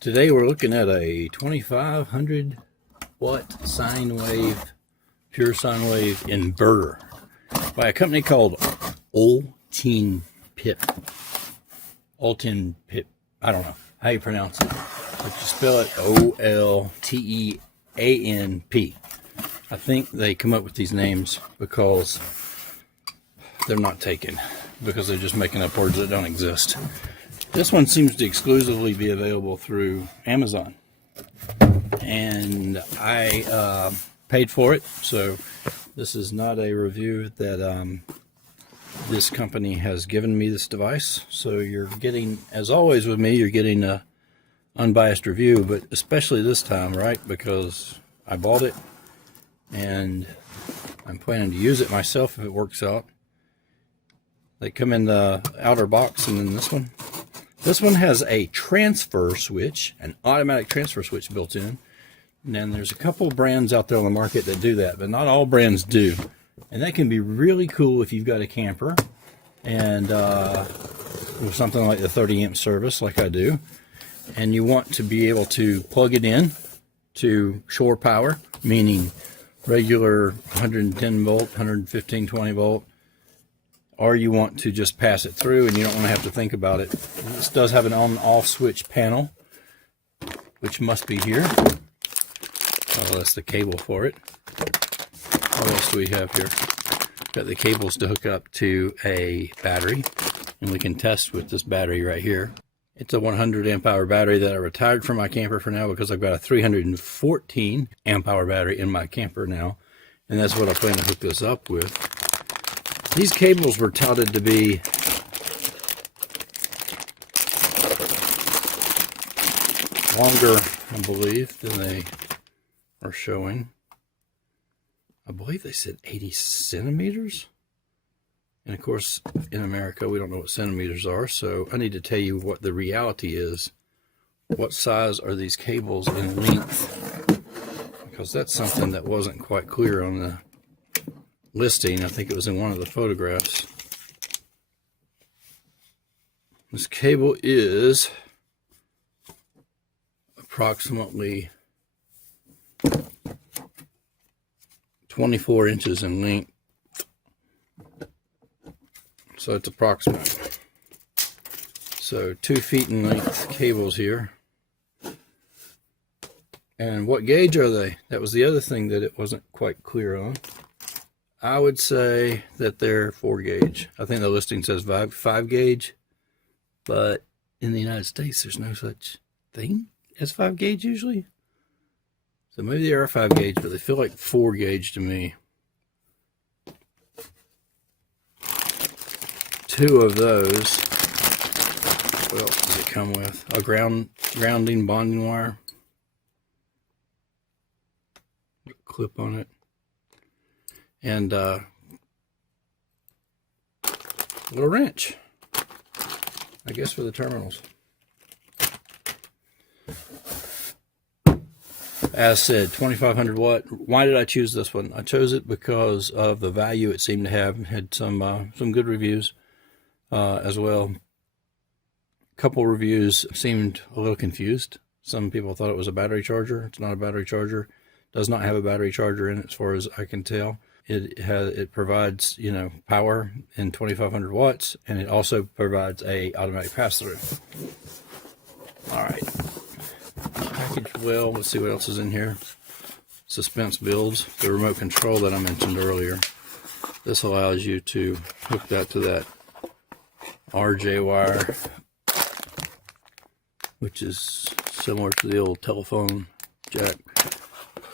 Today we're looking at a 2500 watt sine wave, pure sine wave inverter by a company called Olteanp. Olteanp. I don't know how you pronounce it, but you spell it Olteanp. I think they come up with these names because they're not taken, because they're just making up words that don't exist. This one seems to exclusively be available through Amazon, and I paid for it, so this is not a review that this company has given me this device. So you're getting, as always with me, you're getting a unbiased review, but especially this time, right, because I bought it and I'm planning to use it myself if it works out. They come in the outer box, and then this one has a transfer switch, an automatic transfer switch built in. And then there's a couple of brands out there on the market that do that, but not all brands do. And that can be really cool if you've got a camper and with something like the 30 amp service like I do, and you want to be able to plug it in to shore power, meaning regular 110 volt, 115, 20 volt, or you want to just pass it through and you don't want to have to think about it. This does have an on-off switch panel, which must be here. Oh, that's the cable for it. What else do we have here? Got the cables to hook up to a battery, and we can test with this battery right here. It's a 100 amp hour battery that I retired from my camper for now, because I've got a 314 amp hour battery in my camper now, and that's what I plan to hook this up with. These cables were touted to be longer, I believe, than they are showing. I believe they said 80 centimeters. And of course, in America, we don't know what centimeters are, so I need to tell you what the reality is. What size are these cables in length? Because that's something that wasn't quite clear on the listing. I think it was in one of the photographs. This cable is approximately 24 inches in length. So it's approximate. So 2 feet in length cables here. And what gauge are they? That was the other thing that it wasn't quite clear on. I would say that they're 4 gauge. I think the listing says 5 gauge, but in the United States, there's no such thing as 5 gauge usually. So maybe they are 5 gauge, but they feel like 4 gauge to me. 2 of those. What else does it come with? A grounding bonding wire. A clip on it. And a little wrench, I guess, for the terminals. As said, 2500 watt. Why did I choose this one? I chose it because of the value it seemed to have. It had some good reviews as well. A couple reviews seemed a little confused. Some people thought it was a battery charger. It's not a battery charger. Does not have a battery charger in it, as far as I can tell. It provides, you know, power in 2500 watts, and it also provides a automatic pass-through. All right. Package well. Let's see what else is in here. Suspense builds. The remote control that I mentioned earlier. This allows you to hook that to that RJ wire, which is similar to the old telephone jack,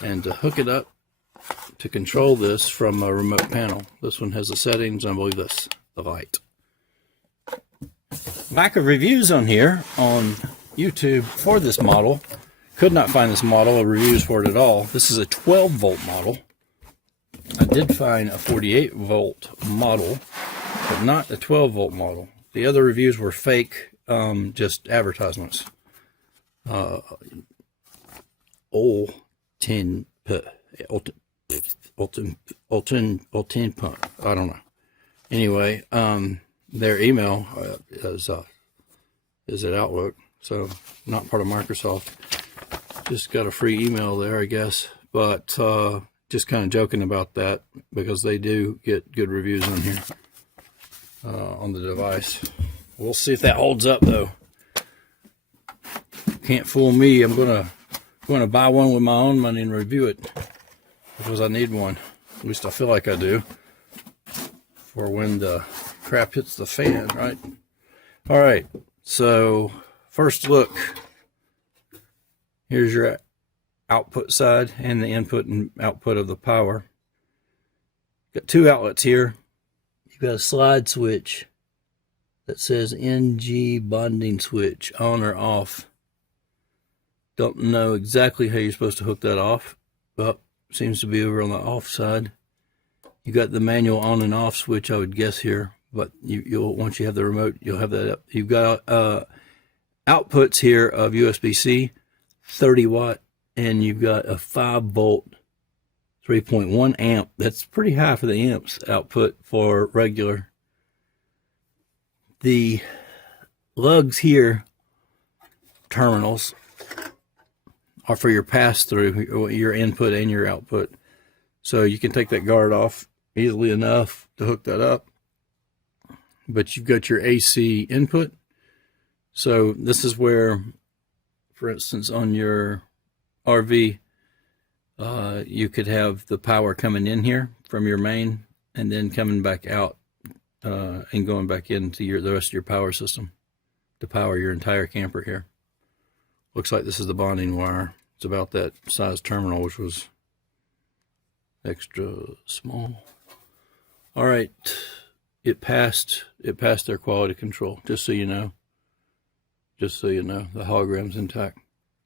and to hook it up to control this from a remote panel. This one has the settings, and I believe that's the light. Lack of reviews on here on YouTube for this model. Could not find this model or reviews for it at all. This is a 12 volt model. I did find a 48 volt model, but not a 12 volt model. The other reviews were fake, just advertisements. Olteanp. I don't know. Anyway, their email is is at Outlook, so not part of Microsoft. Just got a free email there, I guess, but just kind of joking about that because they do get good reviews on here on the device. We'll see if that holds up though. Can't fool me. I'm gonna buy one with my own money and review it because I need one. At least I feel like I do for when the crap hits the fan, right? All right. So first look. Here's your output side and the input and output of the power. Got two outlets here. You've got a slide switch that says NG bonding switch, on or off. Don't know exactly how you're supposed to hook that off, but seems to be over on the off side. You got the manual on and off switch, I would guess here, but you'll once you have the remote, you'll have that up. You've got outputs here of USB-C, 30 watt, and you've got a 5 volt 3.1 amp. That's pretty high for the amps output for regular. The lugs here, terminals, are for your pass-through, your input and your output. So you can take that guard off easily enough to hook that up. But you've got your AC input. So this is where, for instance, on your RV, you could have the power coming in here from your main and then coming back out and going back into the rest of your power system to power your entire camper here. Looks like this is the bonding wire. It's about that size terminal, which was extra small. All right, it passed their quality control, just so you know. Just so you know, the hologram's intact.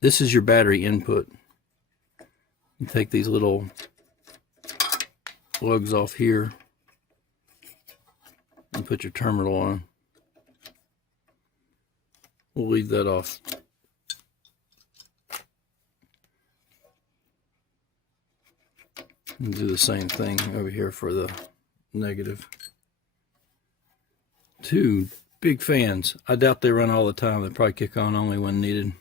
This is your battery input. You take these little lugs off here and put your terminal on. We'll leave that off. And do the same thing over here for the negative. Two big fans. I doubt they run all the time. They probably kick on only when needed.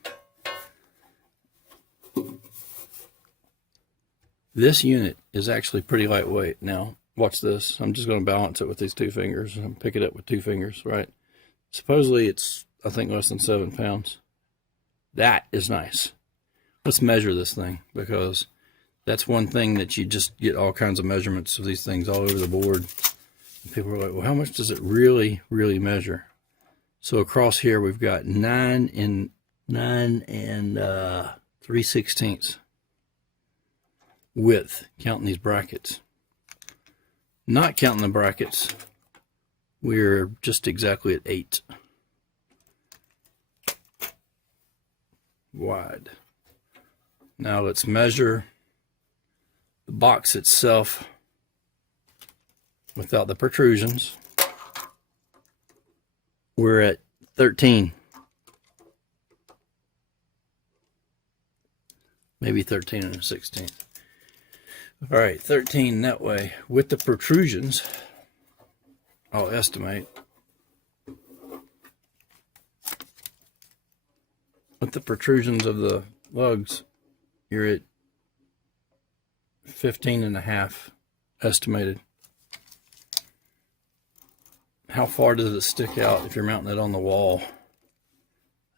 This unit is actually pretty lightweight. Now, watch this. I'm just going to balance it with these 2 fingers. I'm pick it up with 2 fingers, right? Supposedly it's, I think, less than 7 pounds. That is nice. Let's measure this thing, because that's one thing that you just get all kinds of measurements of these things all over the board. And people are like, well, how much does it really measure? So across here we've got 9 and 3/16 width, counting these brackets. Not counting the brackets, we're just exactly at 8 wide. Now let's measure the box itself without the protrusions. We're at 13. Maybe 13 and a 16th. All right, 13 that way. With the protrusions, I'll estimate. With the protrusions of the lugs, you're at 15 and a half estimated. How far does it stick out if you're mounting it on the wall?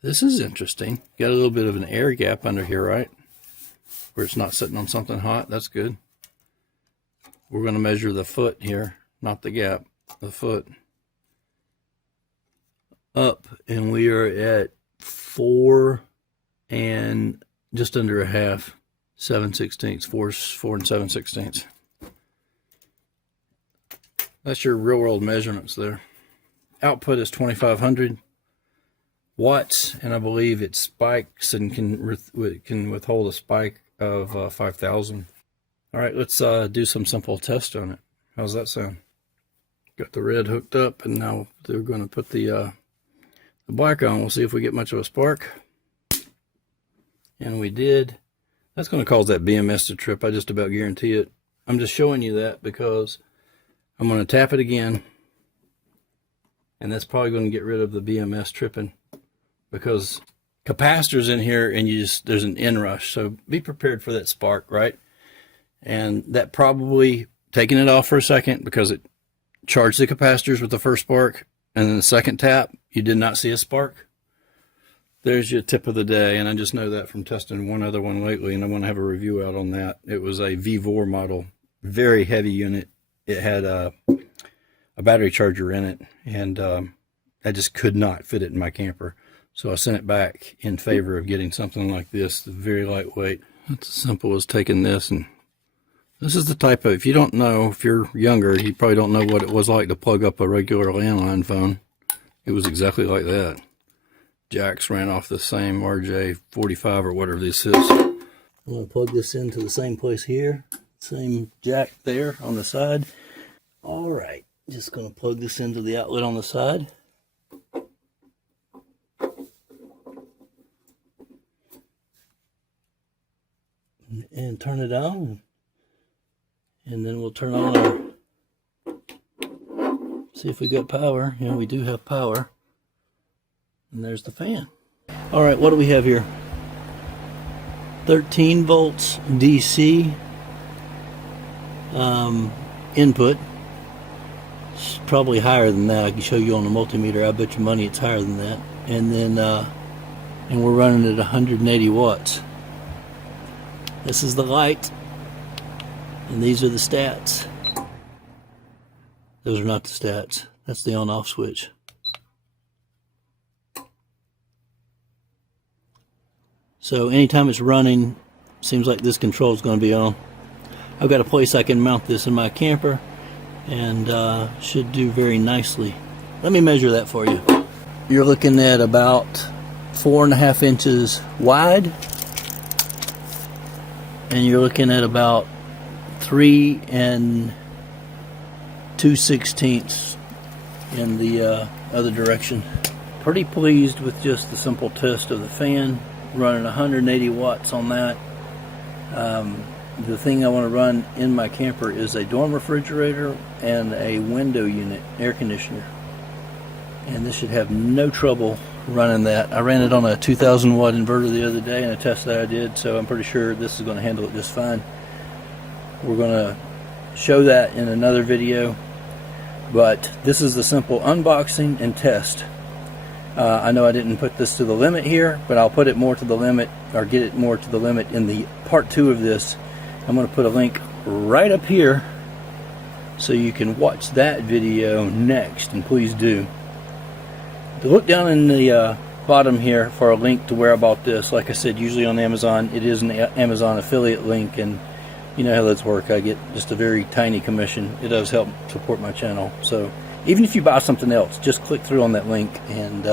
This is interesting. Got a little bit of an air gap under here, right? Where it's not sitting on something hot. That's good. We're going to measure the foot here, not the gap, the foot. Up, and we are at 4 and just under a half, 7/16, 4 and 7/16. That's your real world measurements there. Output is 2500 watts, and I believe it spikes and can withhold a spike of 5000. All right, let's do some simple tests on it. How's that sound? Got the red hooked up, and now they're going to put the black on. We'll see if we get much of a spark. And we did. That's going to cause that BMS to trip. I just about guarantee it. I'm just showing you that because I'm going to tap it again, and that's probably going to get rid of the BMS tripping. because capacitors in here and there's an inrush. So be prepared for that spark, right? And that probably taking it off for a second because it charged the capacitors with the first spark, and then the second tap, you did not see a spark. There's your tip of the day, and I just know that from testing one other one lately, and I want to have a review out on that. It was a V4 model, very heavy unit. It had a battery charger in it, and I just could not fit it in my camper. So I sent it back in favor of getting something like this, very lightweight. It's as simple as taking this, and this is the type of, if you don't know, if you're younger, you probably don't know what it was like to plug up a regular landline phone. It was exactly like that. Jacks ran off the same RJ45 or whatever this is. I'm going to plug this into the same place here. Same jack there on the side. All right, just going to plug this into the outlet on the side. And turn it on. And then we'll turn on our, see if we got power. Yeah, we do have power. And there's the fan. All right, what do we have here? 13 volts DC input. It's probably higher than that. I can show you on the multimeter. I bet you money it's higher than that. And then, and we're running at 180 watts. This is the light. And these are the stats. Those are not the stats. That's the on-off switch. So anytime it's running, seems like this control is going to be on. I've got a place I can mount this in my camper, and should do very nicely. Let me measure that for you. You're looking at about 4.5 inches wide, and you're looking at about 3 2/16 in the other direction. Pretty pleased with just the simple test of the fan, running 180 watts on that. The thing I want to run in my camper is a dorm refrigerator and a window unit air conditioner, and this should have no trouble running that. I ran it on a 2000 watt inverter the other day in a test that I did, so I'm pretty sure this is going to handle it just fine. We're going to show that in another video, but this is the simple unboxing and test. I know I didn't put this to the limit here, but I'll put it more to the limit, or get it more to the limit in the part 2 of this. I'm going to put a link right up here so you can watch that video next, and please do. Look down in the bottom here for a link to where I bought this. Like I said, usually on Amazon, it is an Amazon affiliate link, and you know how those work. I get just a very tiny commission. It does help support my channel. So even if you buy something else, just click through on that link and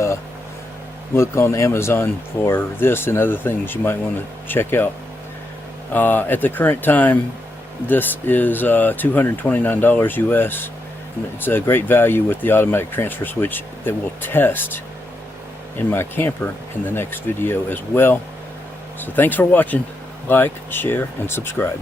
look on Amazon for this and other things you might want to check out. At the current time, this is $229 US. It's a great value with the automatic transfer switch that we'll test in my camper in the next video as well. So thanks for watching. Like, share, and subscribe.